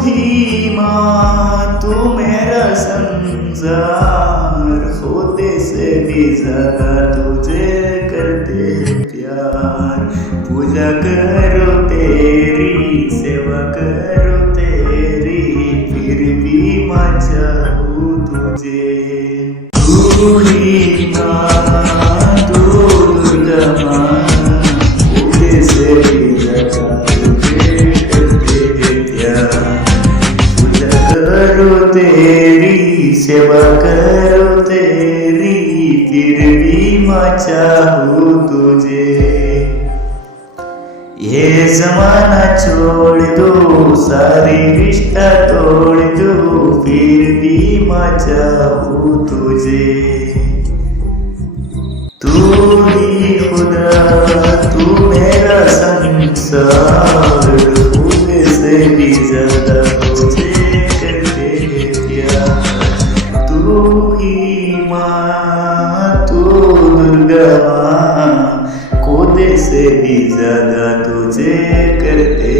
ही माँ तू मेरा संसार, होते से भी ज्यादा तुझे करते प्यार। पूजा करो तेरी, सेवा करो तेरी, फिर भी माँ चाहूँ तुझे। तू ही माँ, तू दुर्गा माँ, होते से भी ज्यादा तुझे करते प्यार। पूजा करो तेरी, सेवा करो तेरी, फिर भी माँ चाहूँ तुझे। ये जमाना छोड़ दो, सारी रिश्ता तोड़ दो, फिर भी माँ चाहूँ तुझे। तू ही खुदा, तू मेरा संसार, होते से भी ज्यादा तुझे करते प्यार। तू ही माँ, तू दुर्गा माँ, खोदे से भी ज्यादा तुझे करते